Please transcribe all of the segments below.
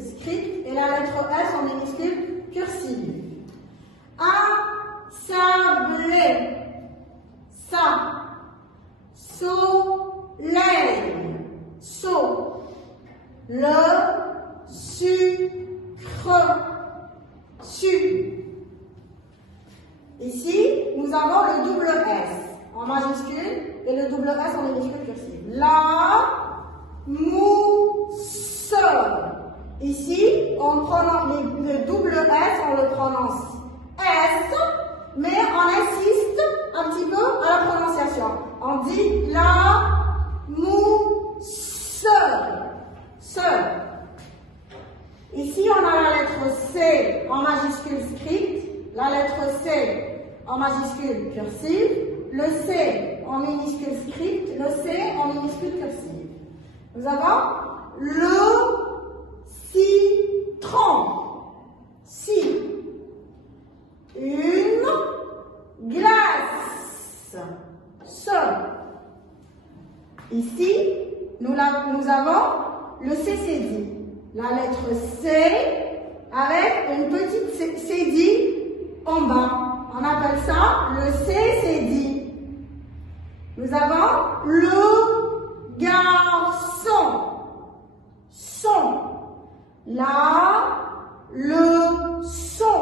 script et la lettre S en minuscule cursive. Assemblée, ça, soleil, so, le sucre, su. Ici, nous avons le double S en majuscule et le double S en minuscule cursive. La mousse. Ici, on prononce le double S, on le prononce S, mais on insiste un petit peu à la prononciation. On dit la mousse. Ici, on a la lettre C en majuscule script, la lettre C en majuscule cursive, le C en minuscule script, le C en minuscule cursive. Nous avons le citron. Si. Une glace. Ce. Ici, nous avons le CCD. La lettre C avec une petite cédille en bas. On appelle ça le CCD. Nous avons le garçon. Son. La, le, son.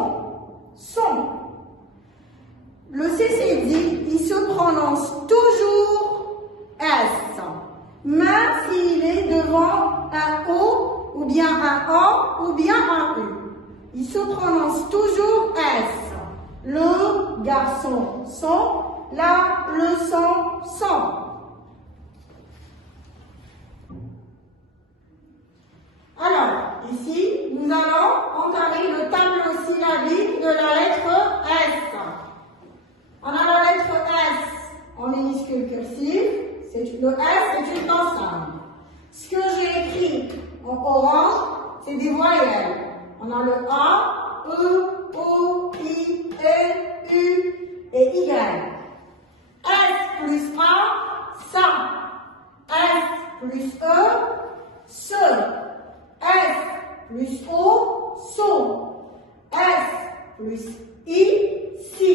Le CCD, il se prononce toujours S, même s'il est devant un O, ou bien un O, ou bien un U. Il se prononce toujours S. Le garçon, son. La leçon, son. Alors, ici, nous allons entamer le tableau syllabique de la lettre S. On a la lettre S en minuscule cursive. Le S est une consonne. Ce que j'ai écrit en orange, c'est des voyelles. On a le A, E, O, I, E, U et Y. S plus A, ça. S plus E, ce. S plus O, so. S plus I, si.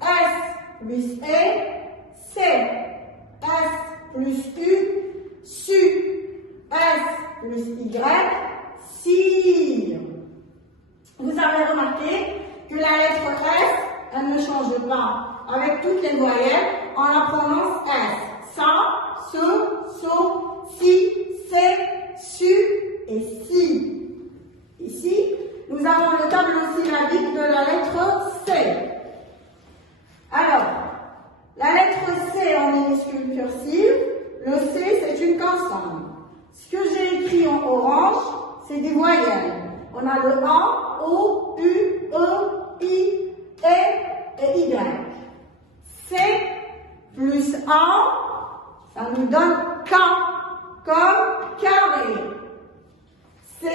S plus E, c'est. S plus U, su. S plus Y, si. Vous avez remarqué que la lettre S, elle ne change pas. Avec toutes les voyelles, on la prononce S. Ça, ce, so, si, c'est, su et si. Ici, nous avons le tableau syllabique de la lettre C. Alors, la lettre C en minuscule cursive, le C c'est une consonne. Ce que j'ai écrit en orange, c'est des voyelles. On a le A, O, U, E, I, E et Y. C plus A, ça nous donne K, comme carré. C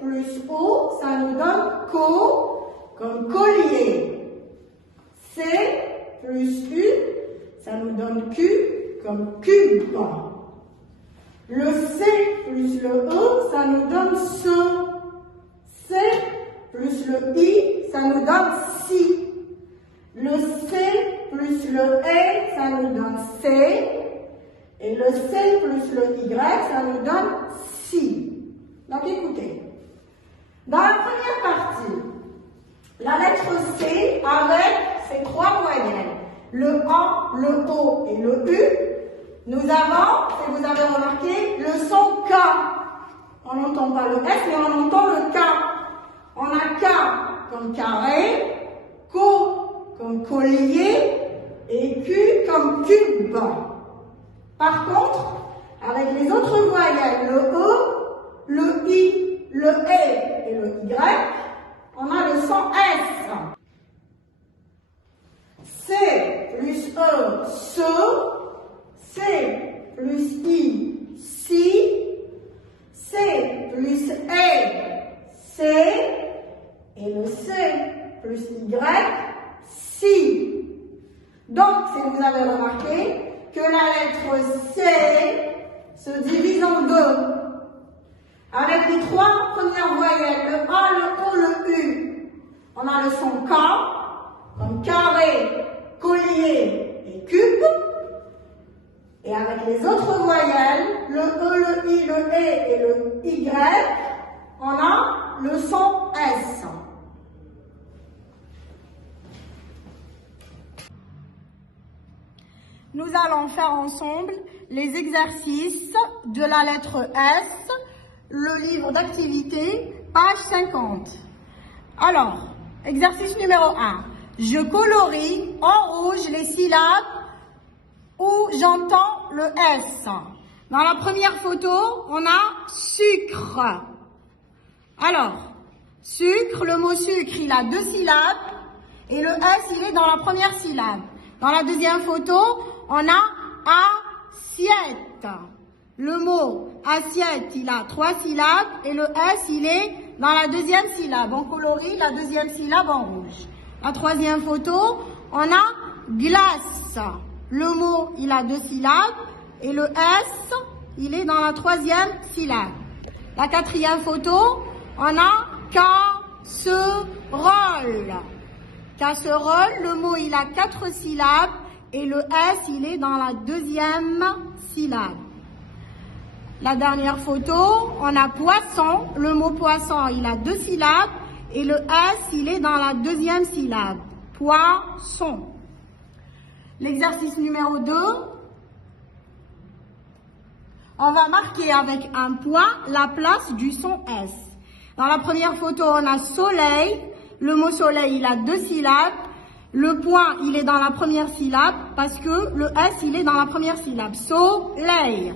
plus O, ça nous donne co, comme collier. C plus U, ça nous donne Q, comme cube. Le C plus le E, ça nous donne ce. C plus le I, ça nous donne si. Le C plus le E, ça nous donne C. Et le C plus le Y, ça nous donne si. Donc écoutez. Dans la première partie, la lettre C avec ses trois voyelles, le A, le O et le U, nous avons, si vous avez remarqué, le son K. On n'entend pas le S, mais on entend le K. On a K comme carré, Co comme collier et Q comme cube. Par contre, avec les autres voyelles, le E, le I, le E et le Y, on a le son S. C plus E, ce. C plus I, si. C plus E, c'est. Et le C plus Y, si. Donc, si vous avez remarqué que la lettre C se divise en deux. Avec les trois premières le son K, comme carré, collier et cube. Et avec les autres voyelles, le E, le I, le E et le Y, on a le son S. Nous allons faire ensemble les exercices de la lettre S, le livre d'activité, page 50. Alors, exercice numéro 1. Je colorie en rouge les syllabes où j'entends le S. Dans la première photo, on a sucre. Alors, sucre, le mot sucre, il a 2 syllabes et le S, il est dans la première syllabe. Dans la deuxième photo, on a assiette. Le mot assiette, il a 3 syllabes et le S, il est dans la deuxième syllabe. On colorie la deuxième syllabe en rouge. La troisième photo, on a glace. Le mot, il a 2 syllabes et le S, il est dans la troisième syllabe. La quatrième photo, on a casserole. Casserole, le mot, il a 4 syllabes et le S, il est dans la deuxième syllabe. La dernière photo, on a poisson. Le mot poisson, il a 2 syllabes et le S, il est dans la deuxième syllabe. Poisson. L'exercice numéro 2, on va marquer avec un point la place du son S. Dans la première photo, on a soleil. Le mot soleil, il a 2 syllabes. Le point, il est dans la première syllabe parce que le S, il est dans la première syllabe. Soleil.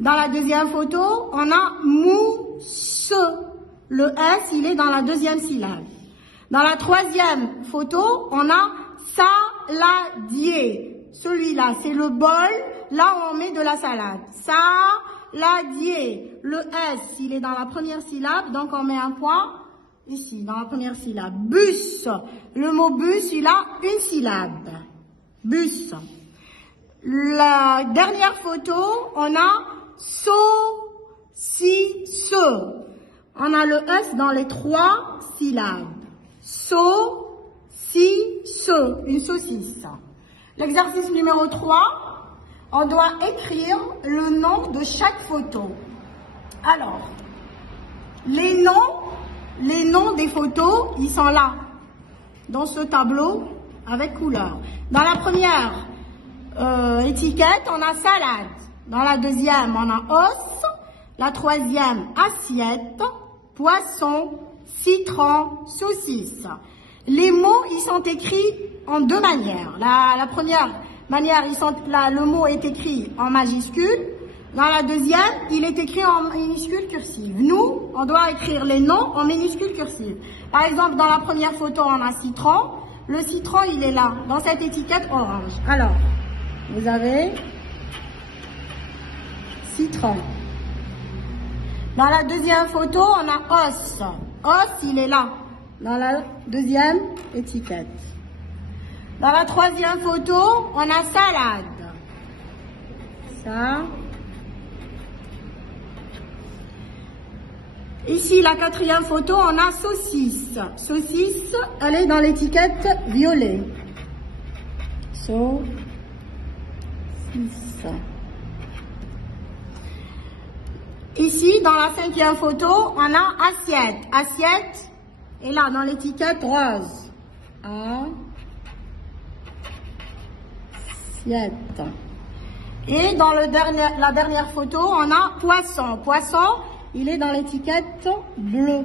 Dans la deuxième photo, on a mousse. Le S, il est dans la deuxième syllabe. Dans la troisième photo, on a saladier. Celui-là, c'est le bol, là où on met de la salade. Saladier. Le S, il est dans la première syllabe, donc on met un point ici, dans la première syllabe. Bus. Le mot bus, il a 1 syllabe. Bus. La dernière photo, on a saucisse. On a le S dans les 3 syllabes. Saucisse, une saucisse. L'exercice numéro 3, on doit écrire le nom de chaque photo. Alors, les noms des photos, ils sont là, dans ce tableau avec couleur. Dans la première étiquette, on a salade. Dans la deuxième, on a os. La troisième, assiette, poisson, citron, saucisse. Les mots, ils sont écrits en 2 manières. La première manière, le mot est écrit en majuscule. Dans la deuxième, il est écrit en minuscule cursive. Nous, on doit écrire les noms en minuscule cursive. Par exemple, dans la première photo, on a citron. Le citron, il est là, dans cette étiquette orange. Alors, vous avez citron. Dans la deuxième photo, on a os. Os, il est là, dans la deuxième étiquette. Dans la troisième photo, on a salade. Ça. Ici, la quatrième photo, on a saucisse. Saucisse, elle est dans l'étiquette violet. Saucisse. Ici, dans la 5e photo, on a assiette. Assiette est là, dans l'étiquette rose. Assiette. Et dans la dernière photo, on a poisson. Poisson, il est dans l'étiquette bleue.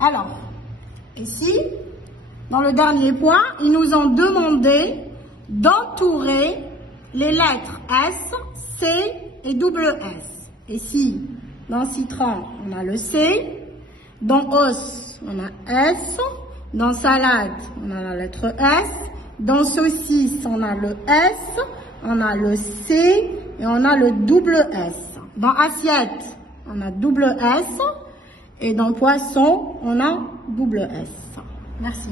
Alors, ici, dans le dernier point, ils nous ont demandé d'entourer les lettres S, C et double S. Ici, dans citron, on a le C. Dans os, on a S. Dans salade, on a la lettre S. Dans saucisse, on a le S. On a le C et on a le double S. Dans assiette, on a double S. Et dans poisson, on a double S. Merci.